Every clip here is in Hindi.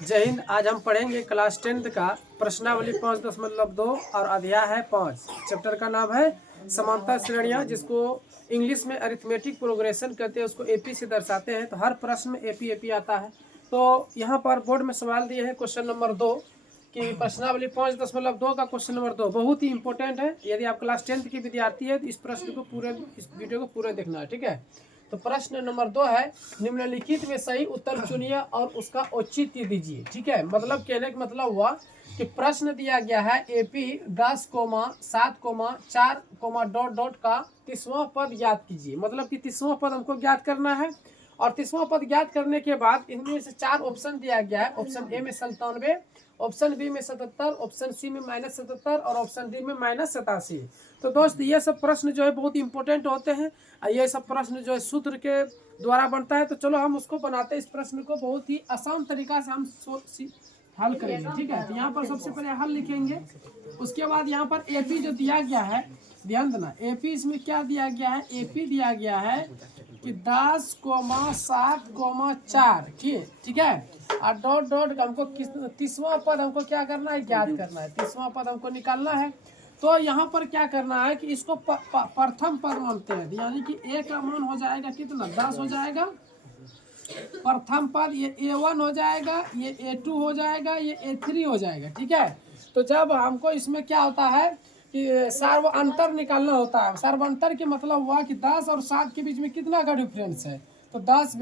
जय हिंद। आज हम पढ़ेंगे क्लास 10th का प्रश्नावली 5.2 और अध्याय है 5। चैप्टर का नाम है समांतर श्रेणियां, जिसको इंग्लिश में अरिथमेटिक प्रोग्रेशन कहते हैं। उसको एपी से दर्शाते हैं। तो हर प्रश्न में एपी एपी आता है। तो यहाँ पर बोर्ड में सवाल दिए हैं क्वेश्चन नंबर 2 कि प्रश्नावली 5.2 का क्वेश्चन नंबर 2 बहुत ही इंपॉर्टेंट है। यदि आप क्लास 10th की विद्यार्थी है तो इस प्रश्न को इस वीडियो को पूरा देखना है, ठीक है। तो प्रश्न नंबर 2 है, निम्नलिखित में सही उत्तर चुनिए और उसका औचित्य दीजिए, ठीक है। मतलब कहने का मतलब हुआ कि प्रश्न दिया गया है एपी 10,7,4, डॉट डॉट का 30वां पद ज्ञात कीजिए। मतलब कि 30वां पद हमको ज्ञात करना है और 30वां पद ज्ञात करने के बाद इनमें से 4 ऑप्शन दिया गया है। ऑप्शन ए में 97, ऑप्शन बी में 77, ऑप्शन सी में -77 और ऑप्शन डी में -87। तो दोस्त ये सब प्रश्न जो है बहुत इंपॉर्टेंट होते हैं। ये सब प्रश्न जो है सूत्र के द्वारा बनता है। तो चलो हम उसको बनाते हैं। इस प्रश्न को बहुत ही आसान तरीका से हम हल करेंगे, ठीक है। तो यहाँ पर सबसे पहले हल लिखेंगे। उसके बाद यहाँ पर एपी जो दिया गया है, ध्यान देना, एपी इसमें क्या दिया गया है, एपी दिया गया है कि 10,7,4, ठीक है। और डॉट डॉट हमको 30वां पद हमको क्या करना है, ज्ञात करना है। 30वां पद हमको निकालना है। तो यहाँ पर क्या करना है कि इसको प्रथम पद मानते हैं, यानी कि ए का मान हो जाएगा कितना, 10 हो जाएगा प्रथम पद। ये A1 हो जाएगा, ये A2 हो जाएगा, ये A3 हो जाएगा, ठीक है। तो जब हमको इसमें क्या होता है कि सर्व अंतर निकालना होता है। सर्व अंतर के मतलब हुआ कि 10 और 7 के बीच में कितना का डिफरेंस है। तो 10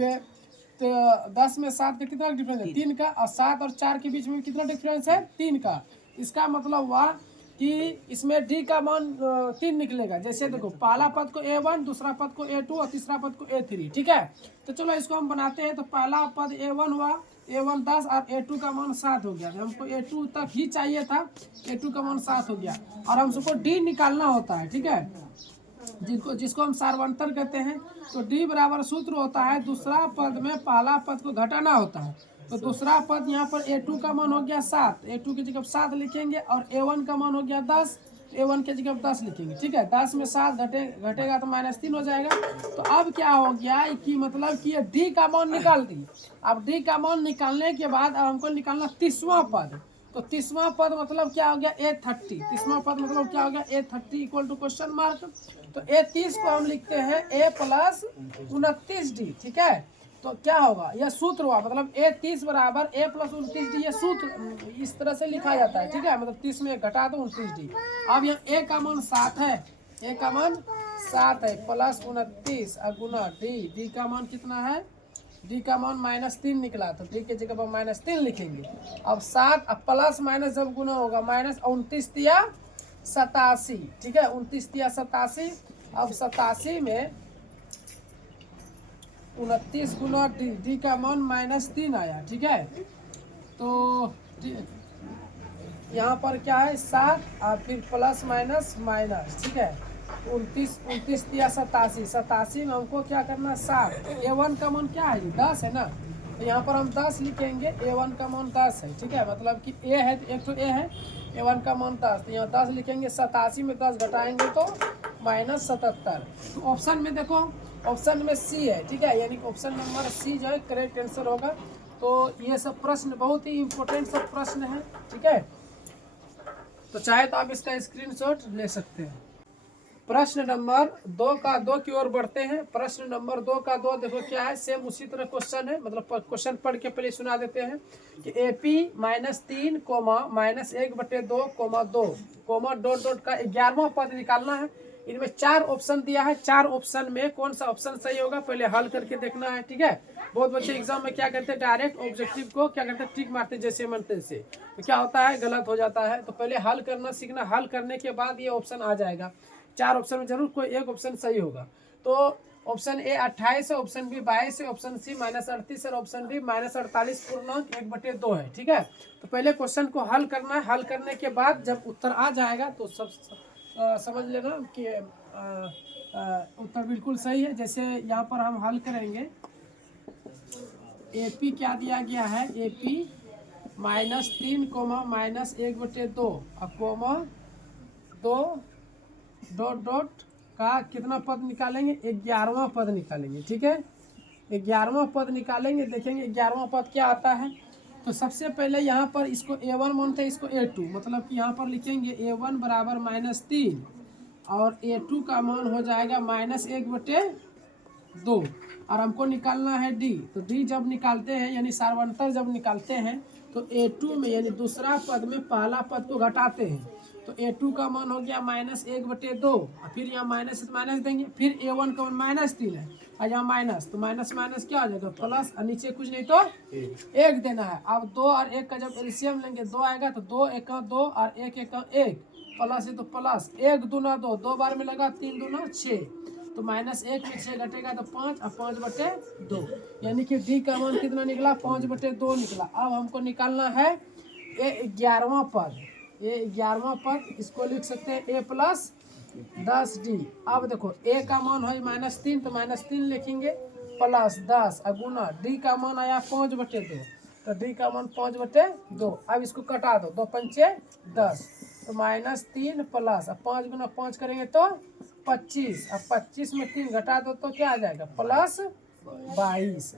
में 7 का कितना डिफरेंस है, 3 का। और 7 और 4 के बीच में कितना डिफरेंस है, 3 का। इसका मतलब हुआ कि इसमें डी का मान 3 निकलेगा। जैसे देखो, पहला पद को A1, दूसरा पद को A2 और तीसरा पद को A3, ठीक है। तो चलो इसको हम बनाते हैं। तो पहला पद A1 हुआ, A1 10 और A2 का मान 7 हो गया। हमको A2 तक ही चाहिए था, A2 का मान 7 हो गया। और हमको डी निकालना होता है, ठीक है, जिसको हम सार्वंतर कहते हैं। तो डी बराबर सूत्र होता है, दूसरा पद में पहला पद को घटाना होता है। तो दूसरा पद यहाँ पर A2 का मान हो गया 7, A2 की जगह 7 लिखेंगे। और A1 का मान हो गया 10, A1 की जगह 10 लिखेंगे, ठीक है। 10 में 7 घटेगा तो -3 हो जाएगा। तो अब क्या हो गया कि मतलब कि ये डी का मान निकाल दी। अब डी का मान निकालने के बाद अब हमको निकालना 30वां पद। तो 30वां पद मतलब क्या हो गया, A30। 30वां पद मतलब क्या हो गया, A30 equal to question mark. तो A30 को हम लिखते हैं A + 29D, ठीक है। तो क्या होगा, यह सूत्र हुआ। मतलब A30 बराबर A + 29D, ये सूत्र इस तरह से लिखा जाता है, ठीक है। मतलब 30 में घटा दो 29D। अब यहाँ A का मान 7 है, A का मान 7 है, प्लस 29 और गुना डी का मान कितना है, डी का मान -3 निकला। तो डी की जगह पर -3 लिखेंगे। अब 7 अब प्लस माइनस जब गुना होगा, -29 या 87, ठीक है। 29 या 87। अब 87 में 29 गुना डी का मान -3 आया, ठीक है। तो यहाँ पर क्या है, 7 और फिर प्लस माइनस माइनस, ठीक है। 29 या 87 में हमको क्या करना है, 7। A1 का मान क्या है, 10 है ना। तो यहाँ पर हम 10 लिखेंगे। A1 का मान 10 है, ठीक है। मतलब कि A है तो एक तो A है, A1 का मान 10। तो यहाँ 10 लिखेंगे। 87 में 10 घटाएंगे तो -77। तो ऑप्शन में देखो, ऑप्शन में सी है, ठीक है। यानी कि ऑप्शन नंबर सी जो है करेक्ट आंसर होगा। तो ये सब प्रश्न बहुत ही इंपॉर्टेंट सब प्रश्न है, ठीक है। तो चाहे तो आप इसका स्क्रीनशॉट ले सकते हैं। प्रश्न नंबर 2 का 2 की ओर बढ़ते हैं। प्रश्न नंबर 2 का 2 देखो क्या है, सेम उसी तरह क्वेश्चन है। मतलब क्वेश्चन पढ़ के पहले सुना देते हैं कि AP -3, -1/2, 2, डॉट डॉट का 11वां पद निकालना है। इनमें 4 ऑप्शन दिया है। 4 ऑप्शन में कौन सा ऑप्शन सही होगा पहले हल करके देखना है, ठीक है। बहुत बच्चे एग्जाम में क्या करते हैं, डायरेक्ट ऑब्जेक्टिव को क्या करते हैं, टिक मारते जैसे मनते से। तो क्या होता है, गलत हो जाता है। तो पहले हल करना सीखना। हल करने के बाद ये ऑप्शन आ जाएगा। 4 ऑप्शन में जरूर कोई एक ऑप्शन सही होगा। तो ऑप्शन ए 28 है, ऑप्शन बी 22 है, ऑप्शन सी -38 है, ऑप्शन डी -48.1/2 है, ठीक है। तो पहले क्वेश्चन को हल करना है। हल करने के बाद जब उत्तर आ जाएगा तो सब समझ लेना कि उत्तर बिल्कुल सही है। जैसे यहाँ पर हम हल करेंगे, AP क्या दिया गया है, AP -3, -1/2 और 2 डॉट डॉट का कितना पद निकालेंगे, 11वां पद निकालेंगे, ठीक है। 11वां पद निकालेंगे। देखेंगे 11वां पद क्या आता है। तो सबसे पहले यहाँ पर इसको A1 मानते हैं, इसको A2, मतलब कि यहाँ पर लिखेंगे A1 बराबर -3 और A2 का मान हो जाएगा -1/2 और हमको निकालना है D। तो D जब निकालते हैं यानी सार्वंतर जब निकालते हैं तो A2 में यानी दूसरा पद में पहला पद को घटाते हैं। तो A2 का मान हो गया -1/2 और फिर यहाँ माइनस माइनस देंगे, फिर A1 का मान -3 है और यहाँ माइनस, तो माइनस माइनस क्या हो जाएगा प्लस और नीचे कुछ नहीं तो 1 देना है। अब 2 और 1 का जब एलसीएम लेंगे 2 आएगा, तो 2 1 2 और 1 1 1 प्लस है तो प्लस 1 दूना 2, 2 बार में लगा 3 दूना 6, तो -1 में 6 घटेगा तो 5 और 5/2, यानी कि डी का मान कितना निकला 5/2 निकला। अब हमको निकालना है ये 11वां पद, ये 11वां पद इसको लिख सकते हैं A + 10D। अब देखो A का मान है -3 तो -3 लिखेंगे प्लस 10 और गुना D का मान आया 5/2 तो D का मान 5/2। अब इसको कटा दो, 2 पंचे 10 तो -3 प्लस 5 गुना 5 करेंगे तो 25 और 25 में 3 घटा दो तो क्या आ जाएगा +22।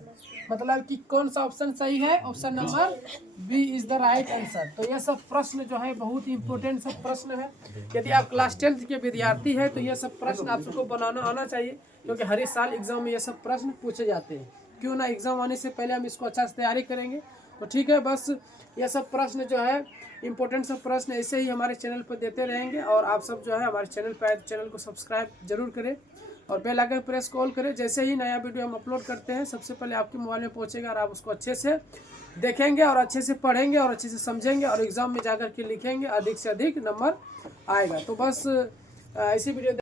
मतलब कि कौन सा ऑप्शन सही है, option number B is the right answer. तो ये सब प्रश्न जो है बहुत ही इंपॉर्टेंट सब प्रश्न है। यदि आप क्लास 10th के विद्यार्थी हैं तो ये सब प्रश्न आप सबको बनाना आना चाहिए, क्योंकि हर एक साल एग्जाम में ये सब प्रश्न पूछे जाते हैं। क्यों ना एग्जाम आने से पहले हम इसको अच्छा से तैयारी करेंगे। तो ठीक है, बस ये सब प्रश्न जो है इंपॉर्टेंट सब प्रश्न ऐसे ही हमारे चैनल पर देते रहेंगे और आप सब जो है हमारे चैनल पर चैनल को सब्सक्राइब जरूर करें और बेल आइकन प्रेस कॉल करें। जैसे ही नया वीडियो हम अपलोड करते हैं सबसे पहले आपके मोबाइल में पहुंचेगा और आप उसको अच्छे से देखेंगे और अच्छे से पढ़ेंगे और अच्छे से समझेंगे और एग्जाम में जाकर के लिखेंगे, अधिक से अधिक नंबर आएगा। तो बस ऐसी वीडियो